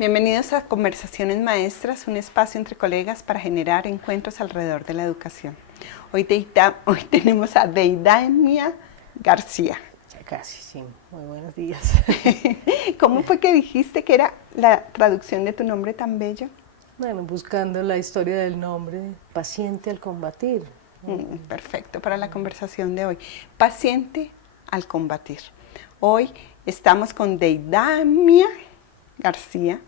Bienvenidos a Conversaciones Maestras, un espacio entre colegas para generar encuentros alrededor de la educación. Hoy tenemos a Deidamia García. Ya casi, sí. Muy buenos días. ¿Cómo fue que dijiste que era la traducción de tu nombre tan bello? Bueno, buscando la historia del nombre, paciente al combatir. Perfecto para la conversación de hoy. Paciente al combatir. Hoy estamos con Deidamia García,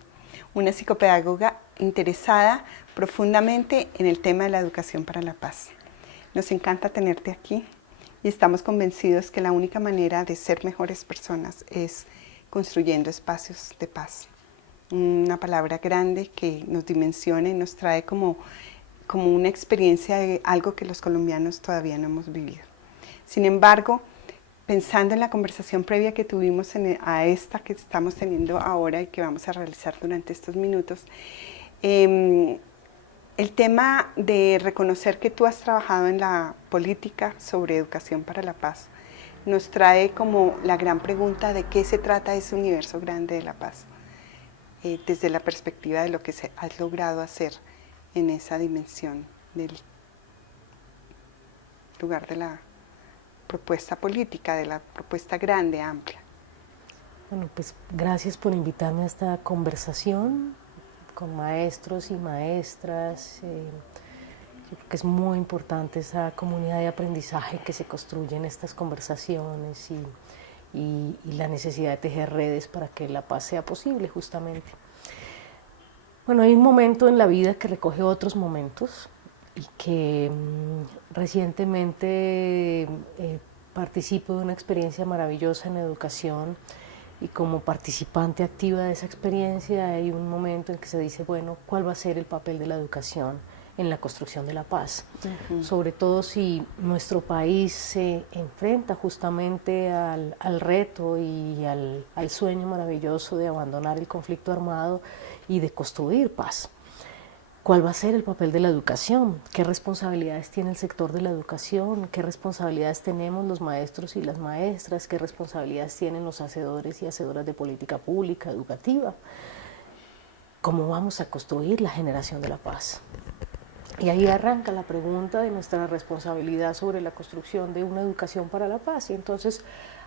una psicopedagoga interesada profundamente en el tema de la educación para la paz. Nos encanta tenerte aquí y estamos convencidos que la única manera de ser mejores personas es construyendo espacios de paz. Una palabra grande que nos dimensiona y nos trae como una experiencia de algo que los colombianos todavía no hemos vivido. Sin embargo, pensando en la conversación previa que tuvimos a esta que estamos teniendo ahora y que vamos a realizar durante estos minutos, el tema de reconocer que tú has trabajado en la política sobre educación para la paz nos trae como la gran pregunta de qué se trata ese universo grande de la paz, desde la perspectiva de lo que has logrado hacer en esa dimensión del lugar de la propuesta política, de la propuesta grande, amplia. Bueno, pues gracias por invitarme a esta conversación con maestros y maestras. Yo creo que es muy importante esa comunidad de aprendizaje que se construye en estas conversaciones y la necesidad de tejer redes para que la paz sea posible, justamente. Bueno, hay un momento en la vida que recoge otros momentos y que recientemente participo de una experiencia maravillosa en educación y como participante activa de esa experiencia hay un momento en que se dice, bueno, ¿cuál va a ser el papel de la educación en la construcción de la paz? Sobre todo si nuestro país se enfrenta justamente al reto y al sueño maravilloso de abandonar el conflicto armado y de construir paz. ¿Cuál va a ser el papel de la educación? ¿Qué responsabilidades tiene el sector de la educación? ¿Qué responsabilidades tenemos los maestros y las maestras? ¿Qué responsabilidades tienen los hacedores y hacedoras de política pública, educativa? ¿Cómo vamos a construir la generación de la paz? Y ahí arranca la pregunta de nuestra responsabilidad sobre la construcción de una educación para la paz. Y entonces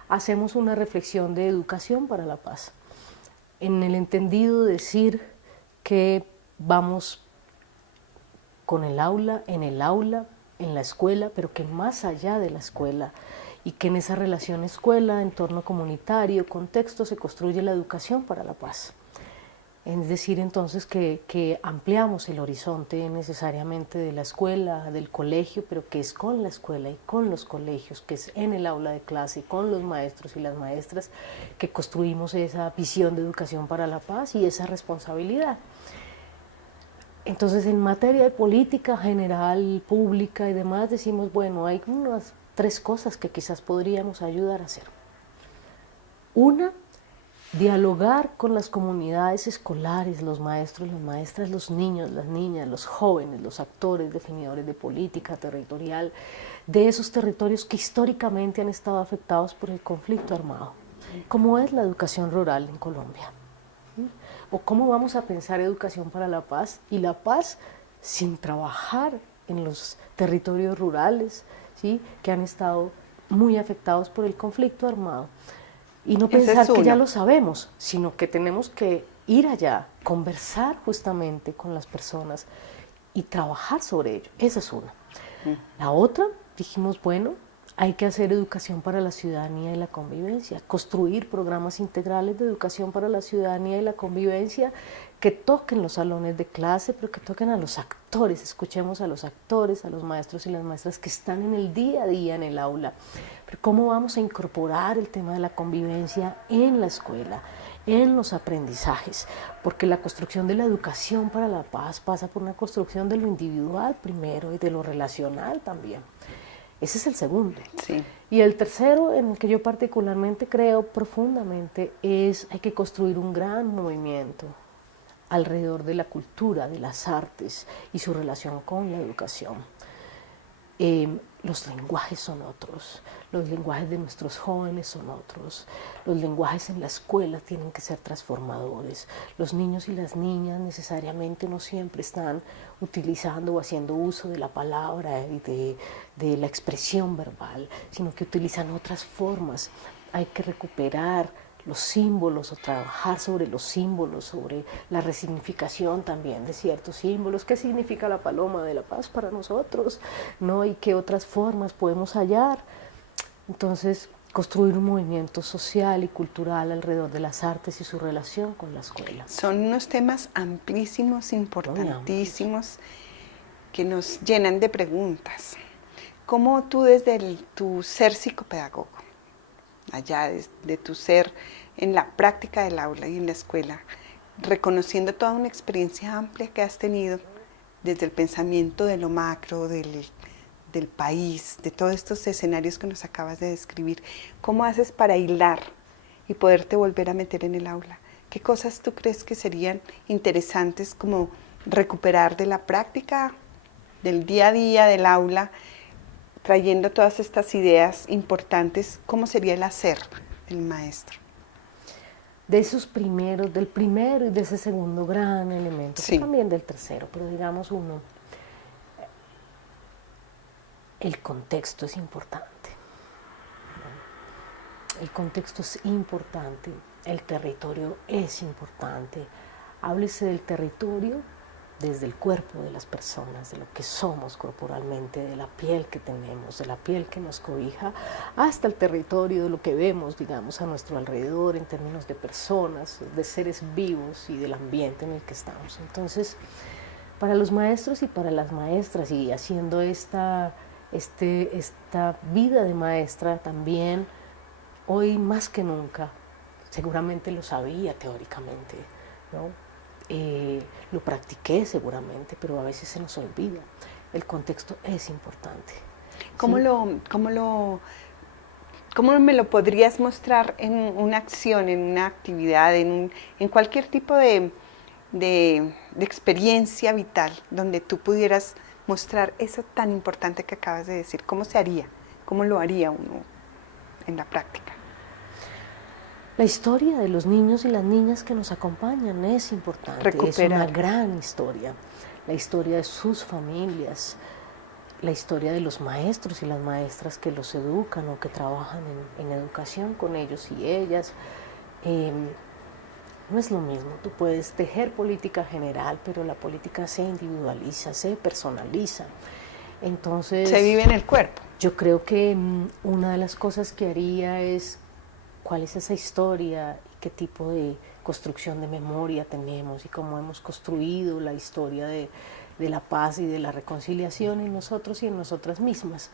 hacemos una reflexión de educación para la paz. En el entendido de decir que vamos con el aula, en la escuela, pero que más allá de la escuela y que en esa relación escuela, entorno comunitario, contexto, se construye la educación para la paz. Es decir, entonces que ampliamos el horizonte necesariamente de la escuela, del colegio, pero que es con la escuela y con los colegios, que es en el aula de clase, con los maestros y las maestras, que construimos esa visión de educación para la paz y esa responsabilidad. Entonces, en materia de política general, pública y demás, decimos, bueno, hay unas 3 cosas que quizás podríamos ayudar a hacer. Una, dialogar con las comunidades escolares, los maestros, las maestras, los niños, las niñas, los jóvenes, los actores, definidores de política territorial, de esos territorios que históricamente han estado afectados por el conflicto armado, como es la educación rural en Colombia. ¿O cómo vamos a pensar educación para la paz? Y la paz sin trabajar en los territorios rurales, ¿sí?, que han estado muy afectados por el conflicto armado. Y no pensar que ya lo sabemos, sino que tenemos que ir allá, conversar justamente con las personas y trabajar sobre ello. Esa es una. La otra, dijimos, bueno, hay que hacer educación para la ciudadanía y la convivencia, construir programas integrales de educación para la ciudadanía y la convivencia que toquen los salones de clase, pero que toquen a los actores, escuchemos a los actores, a los maestros y las maestras que están en el día a día en el aula. Pero ¿cómo vamos a incorporar el tema de la convivencia en la escuela, en los aprendizajes? Porque la construcción de la educación para la paz pasa por una construcción de lo individual primero y de lo relacional también. Ese es el segundo. Sí. Y el tercero, en el que yo particularmente creo profundamente, es hay que construir un gran movimiento alrededor de la cultura, de las artes y su relación con la educación. los lenguajes son otros, los lenguajes de nuestros jóvenes son otros, los lenguajes en la escuela tienen que ser transformadores. Los niños y las niñas necesariamente no siempre están utilizando o haciendo uso de la palabra y de la expresión verbal, sino que utilizan otras formas. Hay que recuperar los símbolos o trabajar sobre los símbolos, sobre la resignificación también de ciertos símbolos. ¿Qué significa la paloma de la paz para nosotros? ¿No? ¿Y qué otras formas podemos hallar? Entonces, construir un movimiento social y cultural alrededor de las artes y su relación con la escuela. Son unos temas amplísimos, importantísimos, que nos llenan de preguntas. ¿Cómo tú desde tu ser psicopedagogo, allá de tu ser en la práctica del aula y en la escuela, reconociendo toda una experiencia amplia que has tenido desde el pensamiento de lo macro, del país, de todos estos escenarios que nos acabas de describir, cómo haces para hilar y poderte volver a meter en el aula? ¿Qué cosas tú crees que serían interesantes como recuperar de la práctica, del día a día, del aula, trayendo todas estas ideas importantes? ¿Cómo sería el hacer del maestro? De esos primeros, del primero y de ese segundo gran elemento, Sí. También del tercero, pero digamos uno, el contexto es importante. El contexto es importante, el territorio es importante. Háblese del territorio desde el cuerpo de las personas, de lo que somos corporalmente, de la piel que tenemos, de la piel que nos cobija, hasta el territorio de lo que vemos, digamos, a nuestro alrededor en términos de personas, de seres vivos y del ambiente en el que estamos. Entonces, para los maestros y para las maestras, y haciendo esta vida de maestra también, hoy más que nunca, seguramente lo sabía teóricamente, ¿no? Lo practiqué seguramente, pero a veces se nos olvida. El contexto es importante. ¿Cómo me lo podrías mostrar en una acción, en una actividad, en cualquier tipo de experiencia vital donde tú pudieras mostrar eso tan importante que acabas de decir? ¿Cómo se haría? ¿Cómo lo haría uno en la práctica? La historia de los niños y las niñas que nos acompañan es importante, Recuperar. Es una gran historia. La historia de sus familias, la historia de los maestros y las maestras que los educan o que trabajan en educación con ellos y ellas. No es lo mismo, tú puedes tejer política general, pero la política se individualiza, se personaliza. Entonces, se vive en el cuerpo. Yo creo que una de las cosas que haría es cuál es esa historia y qué tipo de construcción de memoria tenemos y cómo hemos construido la historia de la paz y de la reconciliación en nosotros y en nosotras mismas,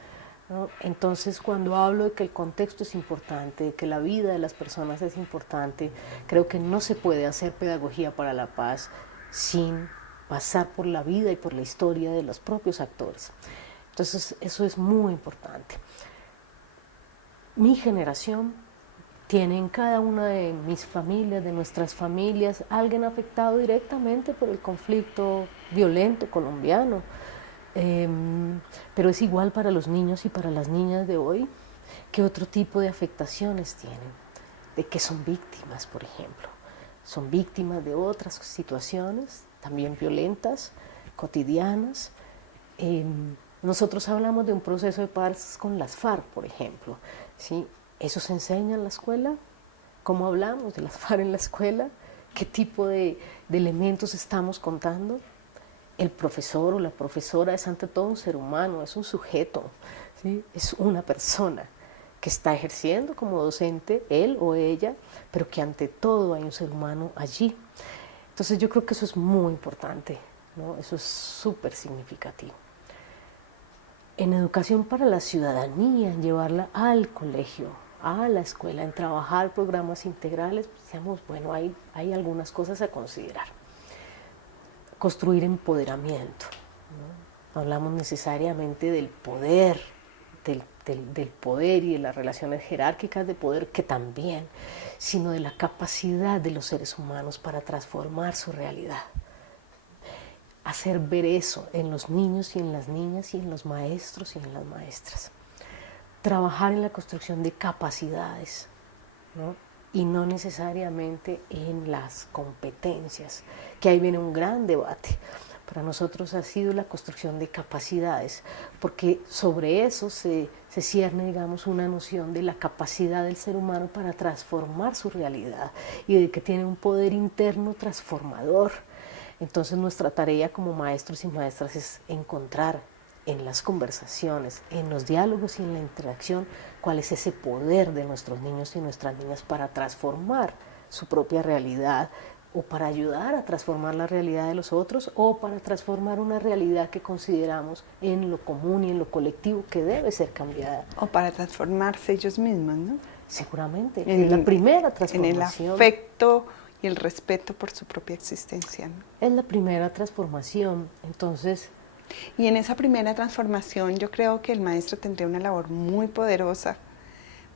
¿no? Entonces, cuando hablo de que el contexto es importante, de que la vida de las personas es importante, creo que no se puede hacer pedagogía para la paz sin pasar por la vida y por la historia de los propios actores. Entonces, eso es muy importante. Mi generación tiene en cada una de mis familias, de nuestras familias, alguien afectado directamente por el conflicto violento colombiano. Pero es igual para los niños y para las niñas de hoy. ¿Qué otro tipo de afectaciones tienen? De que son víctimas, por ejemplo. Son víctimas de otras situaciones, también violentas, cotidianas. Nosotros hablamos de un proceso de paz con las FARC, por ejemplo, ¿sí? ¿Eso se enseña en la escuela? ¿Cómo hablamos de las FARC en la escuela? ¿Qué tipo de elementos estamos contando? El profesor o la profesora es ante todo un ser humano, es un sujeto, ¿sí? Es una persona que está ejerciendo como docente, él o ella, pero que ante todo hay un ser humano allí. Entonces yo creo que eso es muy importante, ¿no? Eso es súper significativo. En educación para la ciudadanía, en llevarla al colegio, a la escuela, en trabajar programas integrales, decíamos, bueno, hay algunas cosas a considerar. Construir empoderamiento, ¿no? Hablamos necesariamente del poder, del poder y de las relaciones jerárquicas de poder, que también, sino de la capacidad de los seres humanos para transformar su realidad. hacer ver eso en los niños y en las niñas y en los maestros y en las maestras. Trabajar en la construcción de capacidades, ¿no? Y no necesariamente en las competencias, que ahí viene un gran debate. Para nosotros ha sido la construcción de capacidades, porque sobre eso se cierne, digamos, una noción de la capacidad del ser humano para transformar su realidad y de que tiene un poder interno transformador. Entonces nuestra tarea como maestros y maestras es encontrar en las conversaciones, en los diálogos y en la interacción, cuál es ese poder de nuestros niños y nuestras niñas para transformar su propia realidad, o para ayudar a transformar la realidad de los otros, o para transformar una realidad que consideramos en lo común y en lo colectivo que debe ser cambiada. O para transformarse ellos mismos, ¿no? Seguramente, es la primera transformación. En el afecto y el respeto por su propia existencia, ¿no? Es la primera transformación, entonces... Y en esa primera transformación yo creo que el maestro tendría una labor muy poderosa,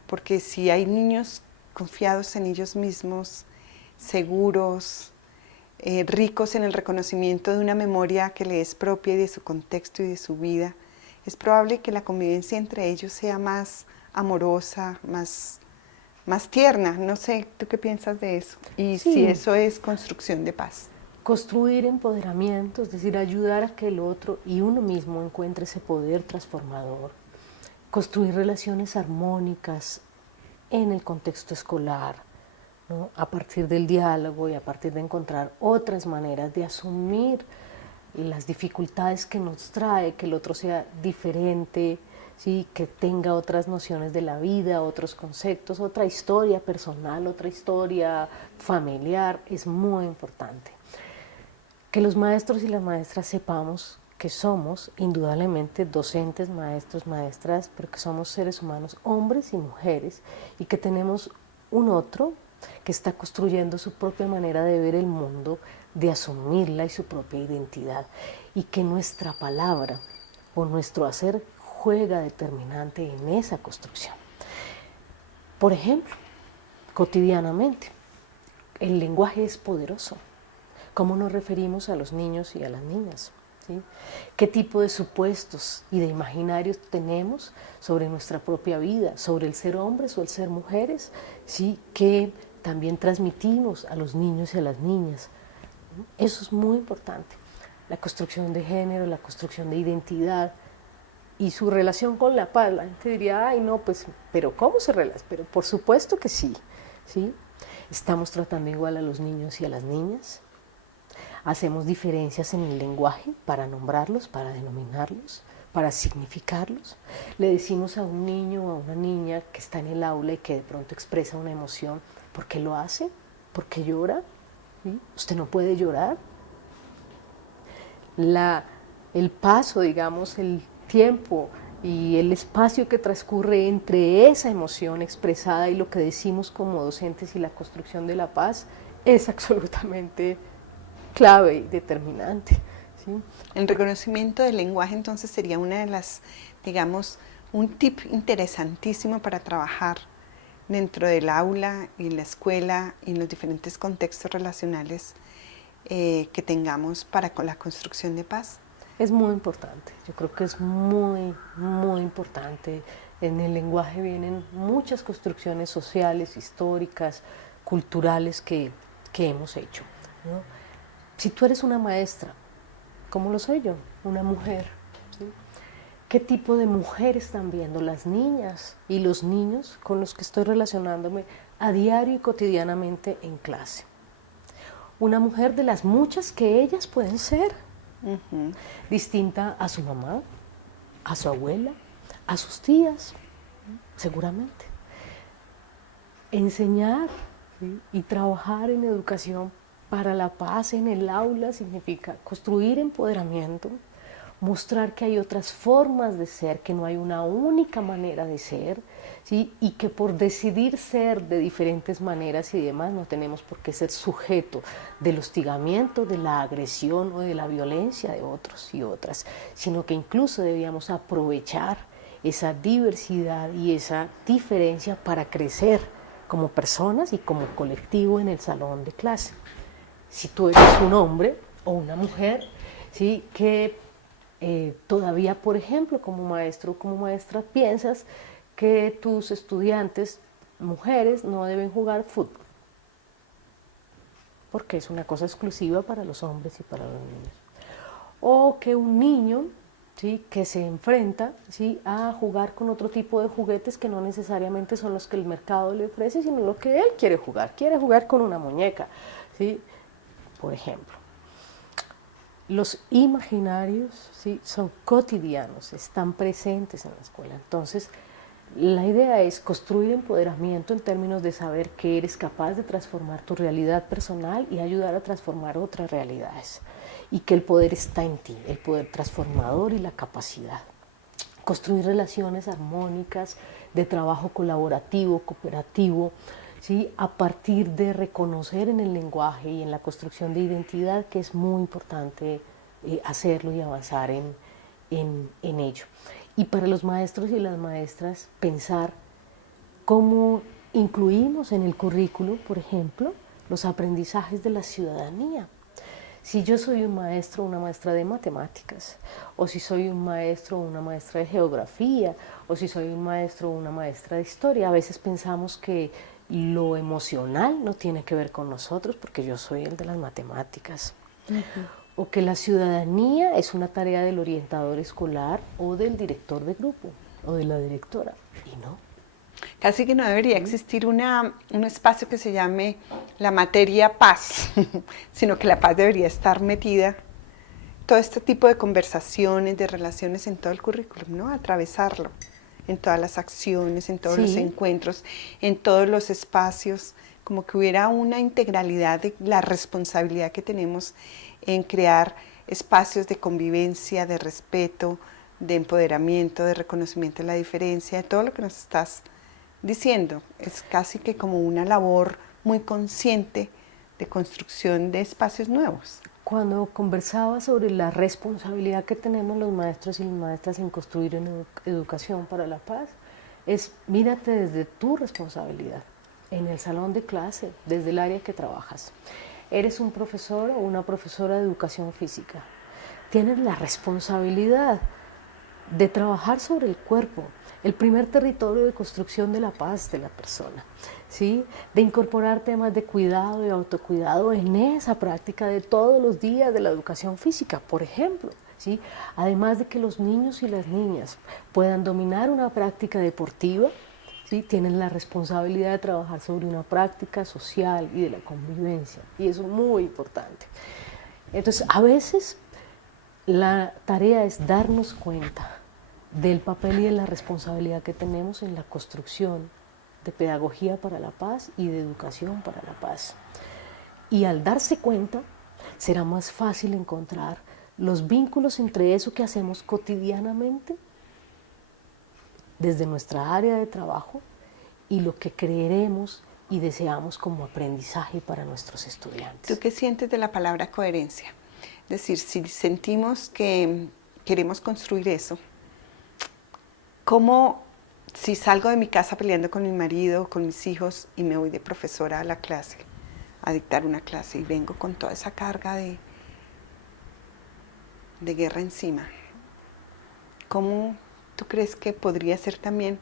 porque si hay niños confiados en ellos mismos, seguros, ricos en el reconocimiento de una memoria que le es propia y de su contexto y de su vida, es probable que la convivencia entre ellos sea más amorosa, más tierna. No sé, ¿tú qué piensas de eso? Y sí, si eso es construcción de paz. Construir empoderamiento, es decir, ayudar a que el otro y uno mismo encuentre ese poder transformador. Construir relaciones armónicas en el contexto escolar, ¿no? A partir del diálogo y a partir de encontrar otras maneras de asumir las dificultades que nos trae, que el otro sea diferente, ¿sí? Que tenga otras nociones de la vida, otros conceptos, otra historia personal, otra historia familiar, es muy importante. Que los maestros y las maestras sepamos que somos indudablemente docentes, maestros, maestras, pero que somos seres humanos, hombres y mujeres, y que tenemos un otro que está construyendo su propia manera de ver el mundo, de asumirla y su propia identidad, y que nuestra palabra o nuestro hacer juega determinante en esa construcción. Por ejemplo, cotidianamente, el lenguaje es poderoso. ¿Cómo nos referimos a los niños y a las niñas? ¿Sí? ¿Qué tipo de supuestos y de imaginarios tenemos sobre nuestra propia vida, sobre el ser hombres o el ser mujeres? ¿Sí? Que también transmitimos a los niños y a las niñas. Eso es muy importante. La construcción de género, la construcción de identidad y su relación con la paz. La gente diría, ay no, pues, pero ¿cómo se relaciona? Pero por supuesto que sí, ¿sí? Estamos tratando igual a los niños y a las niñas. Hacemos diferencias en el lenguaje para nombrarlos, para denominarlos, para significarlos. Le decimos a un niño o a una niña que está en el aula y que de pronto expresa una emoción, ¿por qué lo hace? ¿Por qué llora? ¿Sí? ¿Usted no puede llorar? El paso, digamos, el tiempo y el espacio que transcurre entre esa emoción expresada y lo que decimos como docentes y la construcción de la paz es absolutamente clave y determinante. ¿Sí? El reconocimiento del lenguaje entonces sería una de las, digamos, un tip interesantísimo para trabajar dentro del aula y en la escuela y en los diferentes contextos relacionales que tengamos para la construcción de paz. Es muy importante, yo creo que es muy, muy importante. En el lenguaje vienen muchas construcciones sociales, históricas, culturales que hemos hecho, ¿no? Si tú eres una maestra, ¿cómo lo soy yo? Una mujer, ¿sí? ¿Qué tipo de mujer están viendo las niñas y los niños con los que estoy relacionándome a diario y cotidianamente en clase? Una mujer de las muchas que ellas pueden ser, distinta a su mamá, a su abuela, a sus tías, seguramente. Enseñar, ¿sí? Y trabajar en educación para la paz en el aula significa construir empoderamiento, mostrar que hay otras formas de ser, que no hay una única manera de ser, ¿sí? Y que por decidir ser de diferentes maneras y demás no tenemos por qué ser sujeto del hostigamiento, de la agresión o de la violencia de otros y otras, sino que incluso debíamos aprovechar esa diversidad y esa diferencia para crecer como personas y como colectivo en el salón de clase. Si tú eres un hombre o una mujer, ¿sí? Que todavía, por ejemplo, como maestro o como maestra, piensas que tus estudiantes, mujeres, no deben jugar fútbol, porque es una cosa exclusiva para los hombres y para los niños. O que un niño, ¿sí?, que se enfrenta, ¿sí?, a jugar con otro tipo de juguetes que no necesariamente son los que el mercado le ofrece, sino lo que él quiere jugar con una muñeca, ¿sí?, por ejemplo. Los imaginarios, ¿sí?, son cotidianos, están presentes en la escuela. Entonces, la idea es construir empoderamiento en términos de saber que eres capaz de transformar tu realidad personal y ayudar a transformar otras realidades. Y que el poder está en ti, el poder transformador y la capacidad. Construir relaciones armónicas, de trabajo colaborativo, cooperativo, ¿sí?, a partir de reconocer en el lenguaje y en la construcción de identidad, que es muy importante hacerlo y avanzar en ello. Y para los maestros y las maestras, pensar cómo incluimos en el currículo, por ejemplo, los aprendizajes de la ciudadanía. Si yo soy un maestro o una maestra de matemáticas, o si soy un maestro o una maestra de geografía, o si soy un maestro o una maestra de historia, a veces pensamos que lo emocional no tiene que ver con nosotros porque yo soy el de las matemáticas. O que la ciudadanía es una tarea del orientador escolar o del director de grupo o de la directora, y no. Casi que no debería existir un espacio que se llame la materia paz, sino que la paz debería estar metida, todo este tipo de conversaciones, de relaciones en todo el currículum, ¿no? Atravesarlo en todas las acciones, en todos los encuentros, en todos los espacios, como que hubiera una integralidad de la responsabilidad que tenemos en crear espacios de convivencia, de respeto, de empoderamiento, de reconocimiento de la diferencia, de todo lo que nos estás diciendo. Es casi que como una labor muy consciente de construcción de espacios nuevos. Cuando conversaba sobre la responsabilidad que tenemos los maestros y las maestras en construir una educación para la paz, es mírate desde tu responsabilidad, en el salón de clase, desde el área que trabajas. Eres un profesor o una profesora de educación física. Tienes la responsabilidad de trabajar sobre el cuerpo, el primer territorio de construcción de la paz de la persona, ¿sí? De incorporar temas de cuidado y autocuidado en esa práctica de todos los días de la educación física, por ejemplo, ¿sí? Además de que los niños y las niñas puedan dominar una práctica deportiva, ¿sí? Tienen la responsabilidad de trabajar sobre una práctica social y de la convivencia, y eso es muy importante. Entonces, a veces la tarea es darnos cuenta del papel y de la responsabilidad que tenemos en la construcción de pedagogía para la paz y de educación para la paz. Y al darse cuenta, será más fácil encontrar los vínculos entre eso que hacemos cotidianamente desde nuestra área de trabajo y lo que creeremos y deseamos como aprendizaje para nuestros estudiantes. ¿Tú qué sientes de la palabra coherencia? Es decir, si sentimos que queremos construir eso, ¿cómo si salgo de mi casa peleando con mi marido, con mis hijos y me voy de profesora a la clase, a dictar una clase y vengo con toda esa carga de guerra encima? ¿Cómo tú crees que podría ser también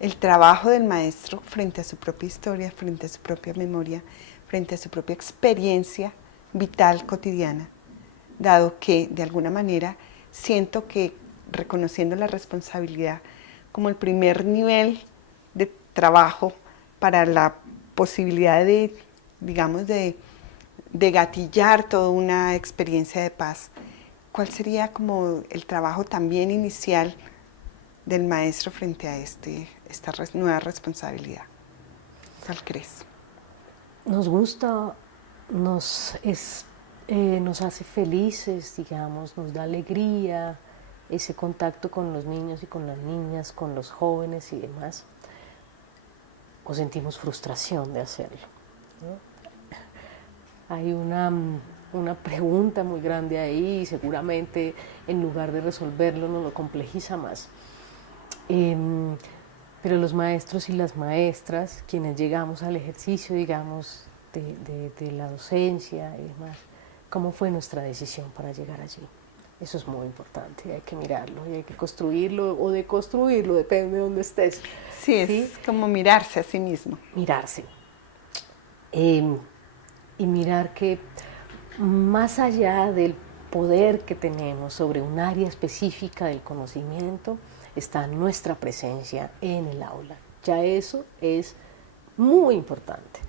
el trabajo del maestro frente a su propia historia, frente a su propia memoria, frente a su propia experiencia vital cotidiana? Dado que, de alguna manera, siento que reconociendo la responsabilidad como el primer nivel de trabajo para la posibilidad de, digamos, de gatillar toda una experiencia de paz, ¿cuál sería como el trabajo también inicial del maestro frente a esta nueva responsabilidad? ¿Cuál crees? Nos gusta, nos hace felices, digamos, nos da alegría ese contacto con los niños y con las niñas, con los jóvenes y demás, o sentimos frustración de hacerlo, ¿no? Hay una pregunta muy grande ahí y seguramente en lugar de resolverlo nos lo complejiza más. Pero los maestros y las maestras, quienes llegamos al ejercicio, digamos, de la docencia y demás, cómo fue nuestra decisión para llegar allí. Eso es muy importante, hay que mirarlo y hay que construirlo o deconstruirlo, depende de dónde estés. Sí, es como mirarse a sí mismo. Mirarse. Y mirar que más allá del poder que tenemos sobre un área específica del conocimiento, está nuestra presencia en el aula. Ya eso es muy importante.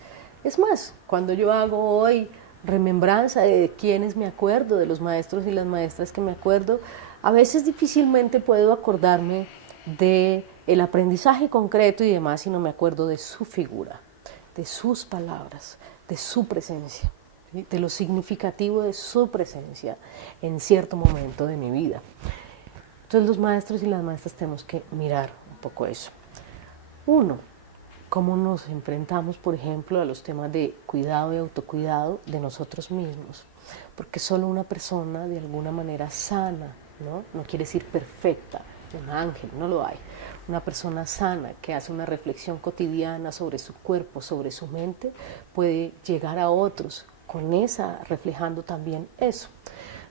Es más, cuando yo hago hoy remembranza de quienes me acuerdo, de los maestros y las maestras que me acuerdo, a veces difícilmente puedo acordarme del aprendizaje concreto y demás, sino me acuerdo de su figura, de sus palabras, de su presencia, ¿sí? De lo significativo de su presencia en cierto momento de mi vida. Entonces los maestros y las maestras tenemos que mirar un poco eso. Uno, cómo nos enfrentamos, por ejemplo, a los temas de cuidado y autocuidado de nosotros mismos. Porque solo una persona de alguna manera sana, no quiere decir perfecta, un ángel, no lo hay. Una persona sana que hace una reflexión cotidiana sobre su cuerpo, sobre su mente, puede llegar a otros con esa, reflejando también eso.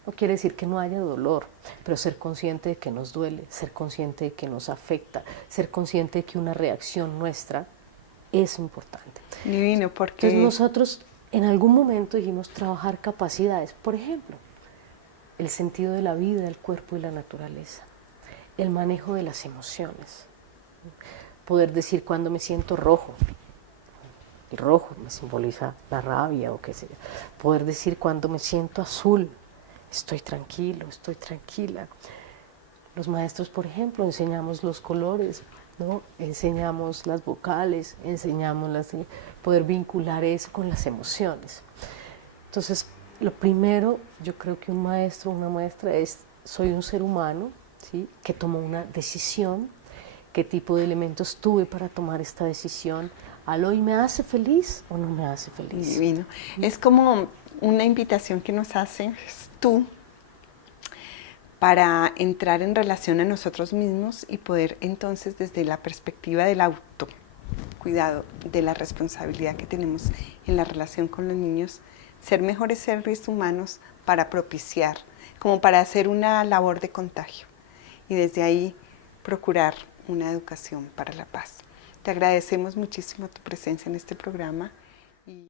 No quiere decir que no haya dolor, pero ser consciente de que nos duele, ser consciente de que nos afecta, ser consciente de que una reacción nuestra es importante. Divino, porque... Entonces nosotros en algún momento dijimos trabajar capacidades, por ejemplo, el sentido de la vida, el cuerpo y la naturaleza, el manejo de las emociones, poder decir cuando me siento rojo, el rojo me simboliza la rabia o qué sé yo, poder decir cuando me siento azul, estoy tranquilo, estoy tranquila. Los maestros, por ejemplo, enseñamos los colores, ¿no? Enseñamos las vocales, poder vincular eso con las emociones. Entonces, lo primero, yo creo que un maestro o una maestra es, soy un ser humano, ¿sí? Que tomó una decisión, qué tipo de elementos tuve para tomar esta decisión, ¿al hoy me hace feliz o no me hace feliz? Divino. Es como una invitación que nos haces tú para entrar en relación a nosotros mismos y poder entonces desde la perspectiva del autocuidado, de la responsabilidad que tenemos en la relación con los niños, ser mejores seres humanos para propiciar, como para hacer una labor de contagio y desde ahí procurar una educación para la paz. Te agradecemos muchísimo tu presencia en este programa